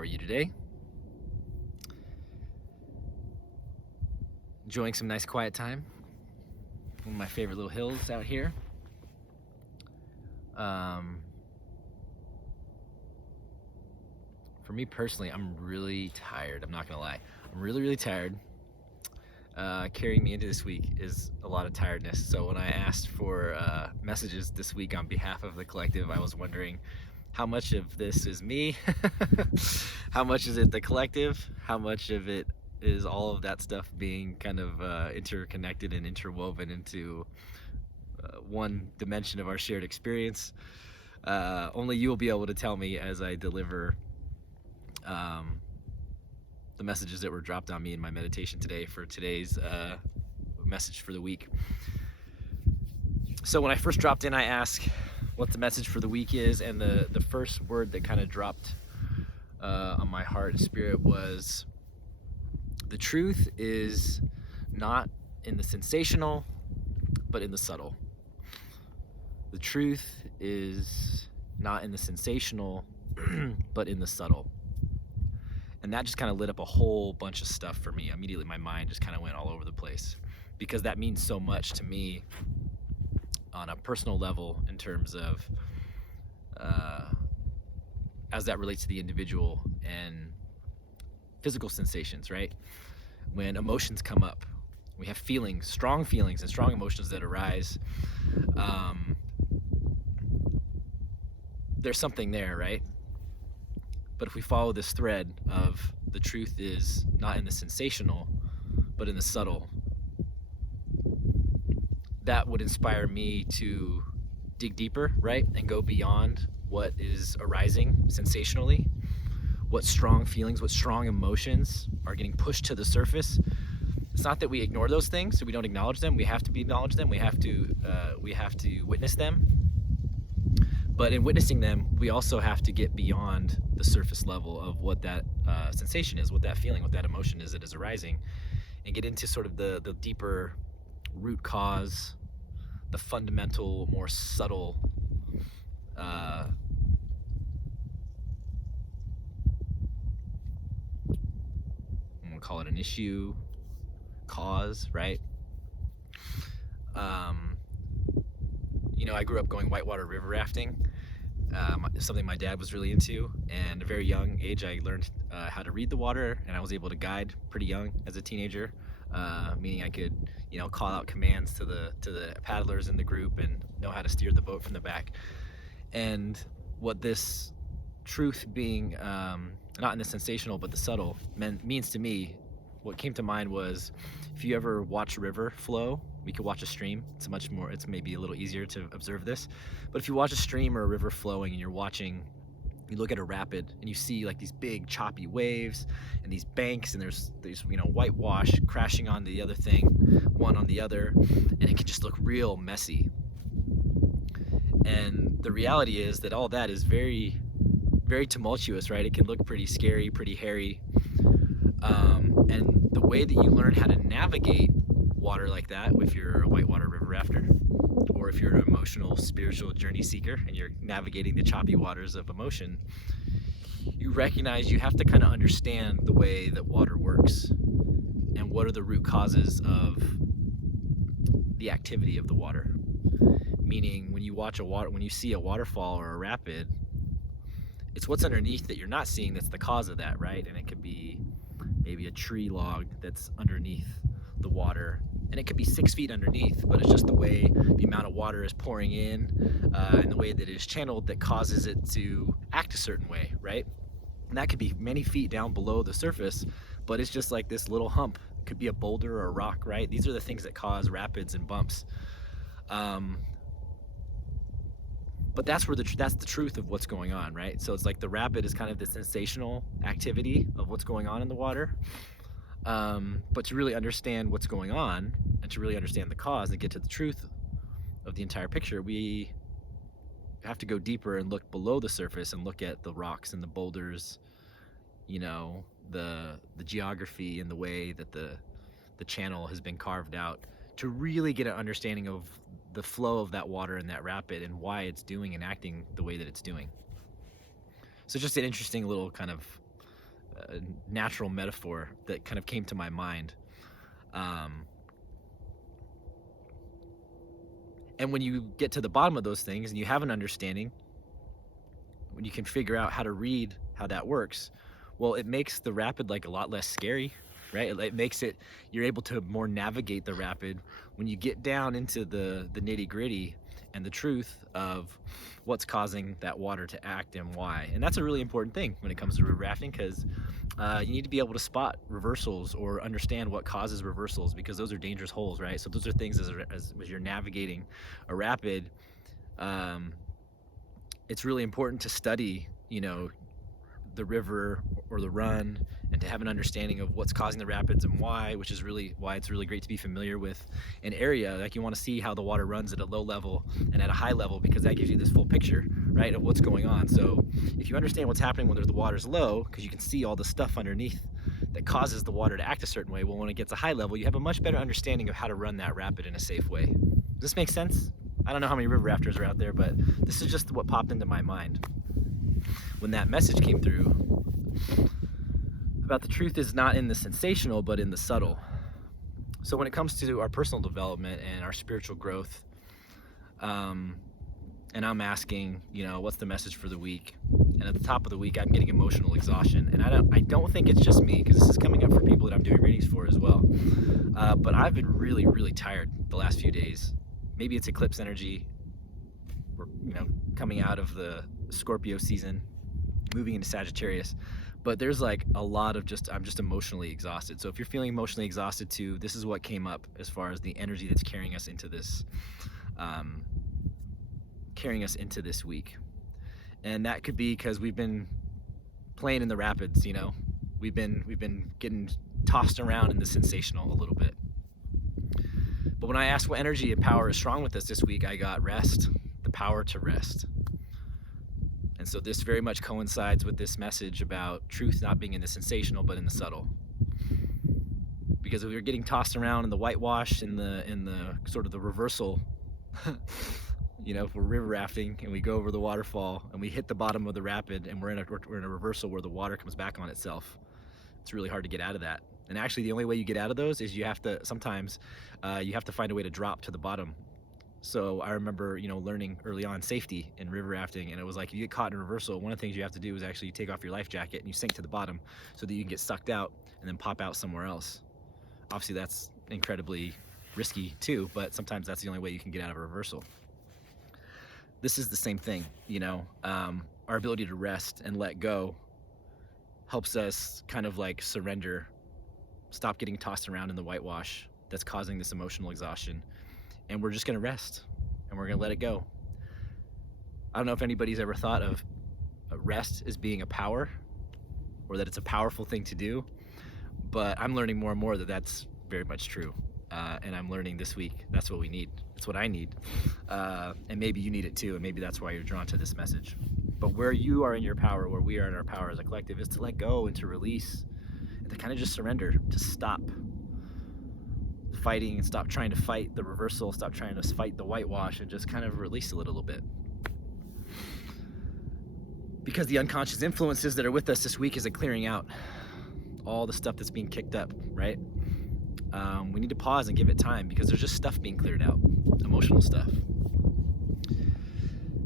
are you today? Enjoying some nice quiet time. One of my favorite little hills out here. For me personally, I'm really tired. I'm not gonna lie. I'm really tired. Carrying me into this week is a lot of tiredness. So when I asked for messages this week on behalf of the collective, I was wondering how much of this is me, how much is it the collective, how much of it is all of that stuff being kind of interconnected and interwoven into one dimension of our shared experience. Only you will be able to tell me as I deliver the messages that were dropped on me in my meditation today for today's message for the week. So when I first dropped in, I asked what the message for the week is, and the first word that kind of dropped on my heart and spirit was, the truth is not in the sensational, but in the subtle. The truth is not in the sensational, but in the subtle. And that just kind of lit up a whole bunch of stuff for me. Immediately my mind just kind of went all over the place, because that means so much to me on a personal level in terms of as that relates to the individual and physical sensations, right? When emotions come up, we have feelings, strong feelings and strong emotions that arise. There's something there, right? But if we follow this thread of the truth is not in the sensational, but in the subtle, that would inspire me to dig deeper, right? And go beyond what is arising sensationally, what strong feelings, what strong emotions are getting pushed to the surface. It's not that we ignore those things, so we don't acknowledge them. We have to acknowledge them. We have to witness them. But in witnessing them, we also have to get beyond the surface level of what that sensation is, what that feeling, what that emotion is that is arising, and get into sort of the deeper root cause, the fundamental, more subtle I'm gonna call it an issue, cause, right? I grew up going whitewater river rafting, something my dad was really into, and at a very young age I learned how to read the water, and I was able to guide pretty young as a teenager, meaning I could call out commands to the paddlers in the group and know how to steer the boat from the back. And what this truth being not in the sensational but the subtle means to me, what came to mind was, if you ever watch a river flow, we could watch a stream. It's maybe a little easier to observe this. But if you watch a stream or a river flowing and you look at a rapid and you see like these big choppy waves and these banks, and there's whitewash crashing on the other thing, one on the other, and it can just look real messy. And the reality is that all that is very, very tumultuous, right? It can look pretty scary, pretty hairy. And the way that you learn how to navigate water like that, if you're a whitewater river rafter, or if you're an emotional, spiritual journey seeker and you're navigating the choppy waters of emotion, you recognize you have to kind of understand the way that water works and what are the root causes of the activity of the water. Meaning, when you see a waterfall or a rapid, it's what's underneath that you're not seeing that's the cause of that, right? And it could be maybe a tree log that's underneath the water, and it could be 6 feet underneath, but it's just the way the amount of water is pouring in and the way that it is channeled that causes it to act a certain way, right? And that could be many feet down below the surface, but it's just like this little hump. It could be a boulder or a rock, right? These are the things that cause rapids and bumps. But that's the truth of what's going on, right? So it's like the rapid is kind of the sensational activity of what's going on in the water. But to really understand what's going on and to really understand the cause and get to the truth of the entire picture, we have to go deeper and look below the surface and look at the rocks and the boulders, the geography and the way that the channel has been carved out, to really get an understanding of the flow of that water in that rapid and why it's doing and acting the way that it's doing. So just an interesting little kind of a natural metaphor that kind of came to my mind. Um, and when you get to the bottom of those things and you have an understanding, when you can figure out how to read how that works, well, it makes the rapid like a lot less scary, right? It makes it, you're able to more navigate the rapid when you get down into the nitty gritty and the truth of what's causing that water to act and why. And that's a really important thing when it comes to river rafting, because you need to be able to spot reversals or understand what causes reversals, because those are dangerous holes, right? So those are things as you're navigating a rapid, it's really important to study, the river or the run, and to have an understanding of what's causing the rapids and why, which is really why it's really great to be familiar with an area. Like, you want to see how the water runs at a low level and at a high level, because that gives you this full picture, right, of what's going on. So if you understand what's happening when the water's low, because you can see all the stuff underneath that causes the water to act a certain way, well, when it gets a high level, you have a much better understanding of how to run that rapid in a safe way. Does this make sense? I don't know how many river rafters are out there, but this is just what popped into my mind when that message came through about the truth is not in the sensational, but in the subtle. So when it comes to our personal development and our spiritual growth, and I'm asking, what's the message for the week? And at the top of the week, I'm getting emotional exhaustion. And I don't think it's just me, because this is coming up for people that I'm doing readings for as well. But I've been really, really tired the last few days. Maybe it's eclipse energy. We're, coming out of the Scorpio season, moving into Sagittarius. But there's like a lot of I'm just emotionally exhausted. So if you're feeling emotionally exhausted too, this is what came up as far as the energy that's carrying us into this, week. And that could be because we've been playing in the rapids, we've been getting tossed around in the sensational a little bit. But when I asked what energy and power is strong with us this week, I got rest, the power to rest. And so this very much coincides with this message about truth not being in the sensational, but in the subtle. Because if we're getting tossed around in the whitewash, in the sort of the reversal, if we're river rafting and we go over the waterfall and we hit the bottom of the rapid and we're in a reversal where the water comes back on itself, it's really hard to get out of that. And actually, the only way you get out of those is you have to find a way to drop to the bottom. So I remember, learning early on safety in river rafting, and it was like, if you get caught in a reversal, one of the things you have to do is actually take off your life jacket and you sink to the bottom so that you can get sucked out and then pop out somewhere else. Obviously, that's incredibly risky too, but sometimes that's the only way you can get out of a reversal. This is the same thing, our ability to rest and let go helps us kind of like surrender, stop getting tossed around in the whitewash that's causing this emotional exhaustion. And we're just going to rest and we're going to let it go. I don't know if anybody's ever thought of rest as being a power, or that it's a powerful thing to do, but I'm learning more and more that that's very much true. And I'm learning this week that's what we need. It's what I need. And maybe you need it too. And maybe that's why you're drawn to this message. But where you are in your power, where we are in our power as a collective, is to let go and to release and to kind of just surrender, to stop fighting and stop trying to fight the reversal, stop trying to fight the whitewash, and just kind of release a little bit. Because the unconscious influences that are with us this week isn't clearing out all the stuff that's being kicked up, right? We need to pause and give it time, because there's just stuff being cleared out, emotional stuff.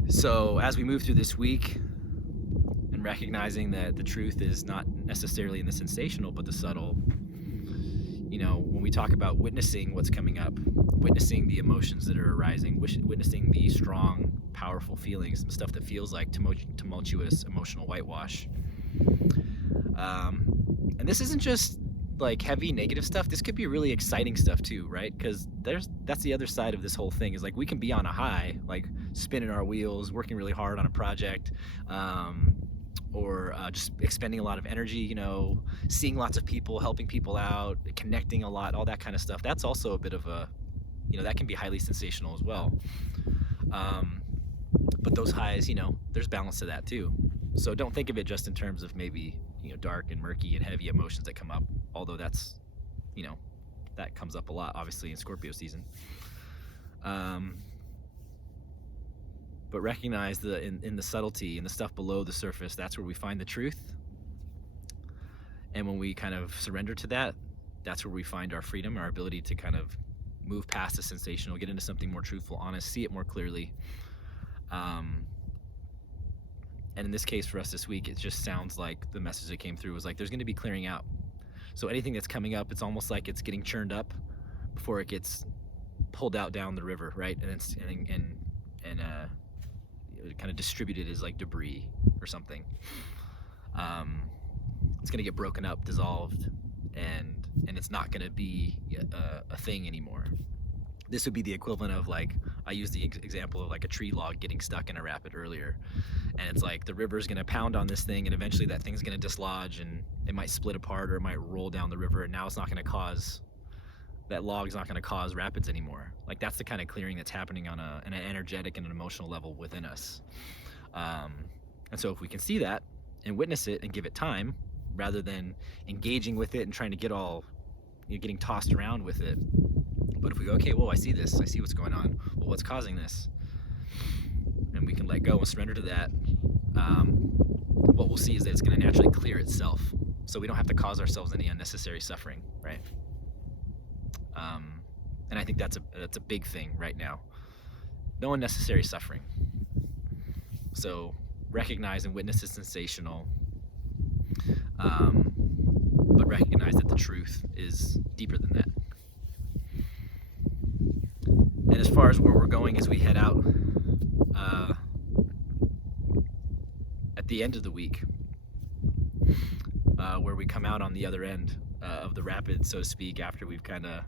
So as we move through this week and recognizing that the truth is not necessarily in the sensational, but the subtle, when we talk about witnessing what's coming up, witnessing the emotions that are arising, witnessing the strong, powerful feelings and stuff that feels like tumultuous emotional whitewash. And this isn't just like heavy negative stuff. This could be really exciting stuff too, right? Because that's the other side of this whole thing, is like we can be on a high, like spinning our wheels, working really hard on a project, or just expending a lot of energy, seeing lots of people, helping people out, connecting a lot, all that kind of stuff. That's also a bit of a, that can be highly sensational as well. But those highs, there's balance to that too. So don't think of it just in terms of maybe, dark and murky and heavy emotions that come up, although that's, that comes up a lot, obviously, in Scorpio season. But recognize in the subtlety, in the stuff below the surface, that's where we find the truth. And when we kind of surrender to that, that's where we find our freedom, our ability to kind of move past the sensational, get into something more truthful, honest, see it more clearly. And in this case for us this week, it just sounds like the message that came through was like there's going to be clearing out. So anything that's coming up, it's almost like it's getting churned up before it gets pulled out down the river, right? And it's kind of distributed as like debris or something. It's going to get broken up, dissolved, and it's not going to be a thing anymore. This would be the equivalent of, like, I used the example of like a tree log getting stuck in a rapid earlier, and it's like the river's going to pound on this thing, and eventually that thing's going to dislodge, and it might split apart, or it might roll down the river, and now it's not going to cause, that log's not going to cause rapids anymore. Like, that's the kind of clearing that's happening on an energetic and an emotional level within us. And so if we can see that and witness it and give it time, rather than engaging with it and trying to get all, getting tossed around with it. But if we go, okay, well, I see this, I see what's going on, well, what's causing this? And we can let go and surrender to that, what we'll see is that it's going to naturally clear itself. So we don't have to cause ourselves any unnecessary suffering, right? And I think that's a big thing right now. No unnecessary suffering. So recognize and witness the sensational, but recognize that the truth is deeper than that. And as far as where we're going as we head out at the end of the week, where we come out on the other end of the rapids, so to speak, after we've kind of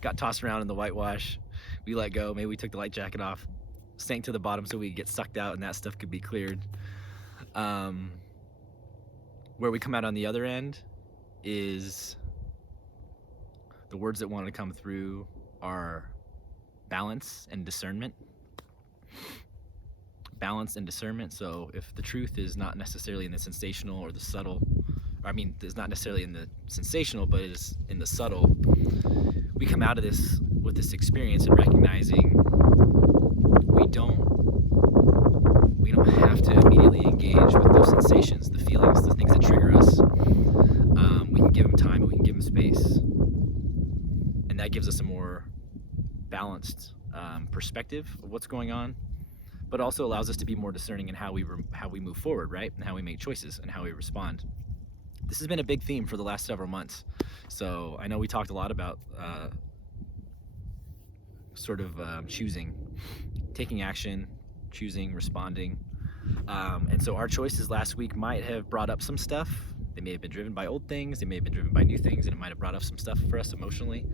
got tossed around in the whitewash, we let go, maybe we took the light jacket off, sank to the bottom so we could get sucked out and that stuff could be cleared. Where we come out on the other end is, the words that want to come through are balance and discernment. Balance and discernment. So if the truth is not necessarily in the sensational or the subtle, or I mean, it's not necessarily in the sensational, but it is in the subtle, we come out of this with this experience and recognizing we don't have to immediately engage with those sensations, the feelings, the things that trigger us. We can give them time, and we can give them space, and that gives us a more balanced perspective of what's going on, but also allows us to be more discerning in how we move forward, right? And how we make choices and how we respond. This has been a big theme for the last several months. So I know we talked a lot about choosing, taking action, choosing, responding. And so our choices last week might have brought up some stuff. They may have been driven by old things, they may have been driven by new things, and it might have brought up some stuff for us emotionally.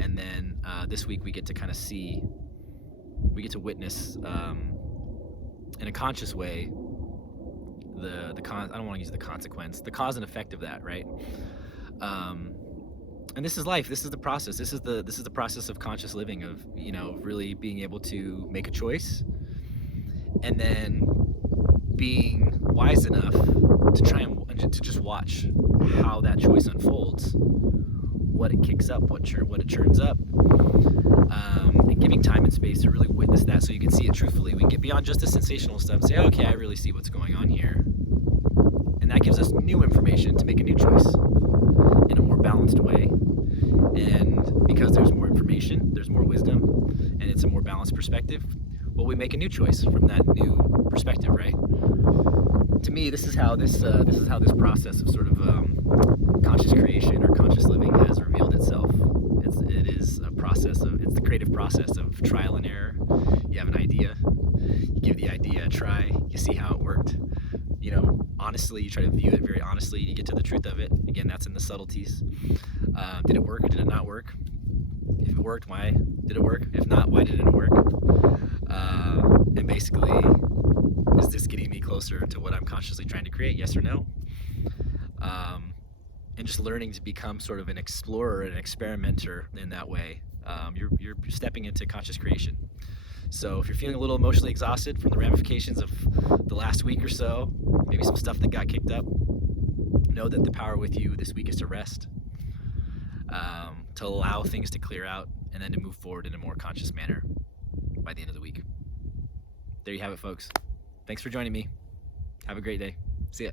And then this week we get to kind of see, we get to witness in a conscious way I don't want to use the consequence, the cause and effect of that, right? And this is life. This is the process. This is the process of conscious living, of really being able to make a choice, and then being wise enough to try and to just watch how that choice unfolds, what it kicks up, what it churns up, and giving time and space to really witness that, so you can see it truthfully. We can get beyond just the sensational stuff and say, okay, I really see what's going on here, and that gives us new information to make a new choice in a more balanced way. And because there's more information, there's more wisdom, and it's a more balanced perspective, well, we make a new choice from that new perspective, right? To me, this is how this process of sort of conscious creation or conscious living has revealed itself. It is a process it's the creative process of trial and error. You have an idea, you give the idea a try, you see how it worked. Honestly, you try to view it very honestly, you get to the truth of it. Again, that's in the subtleties. Did it work or did it not work? If it worked, why did it work? If not, why didn't it work? And basically, is this getting me closer to what I'm consciously trying to create? Yes or no? And just learning to become sort of an explorer and an experimenter in that way. You're stepping into conscious creation. So if you're feeling a little emotionally exhausted from the ramifications of the last week or so, maybe some stuff that got kicked up, know that the power with you this week is to rest, to allow things to clear out, and then to move forward in a more conscious manner by the end of the week. There you have it, folks. Thanks for joining me. Have a great day. See ya.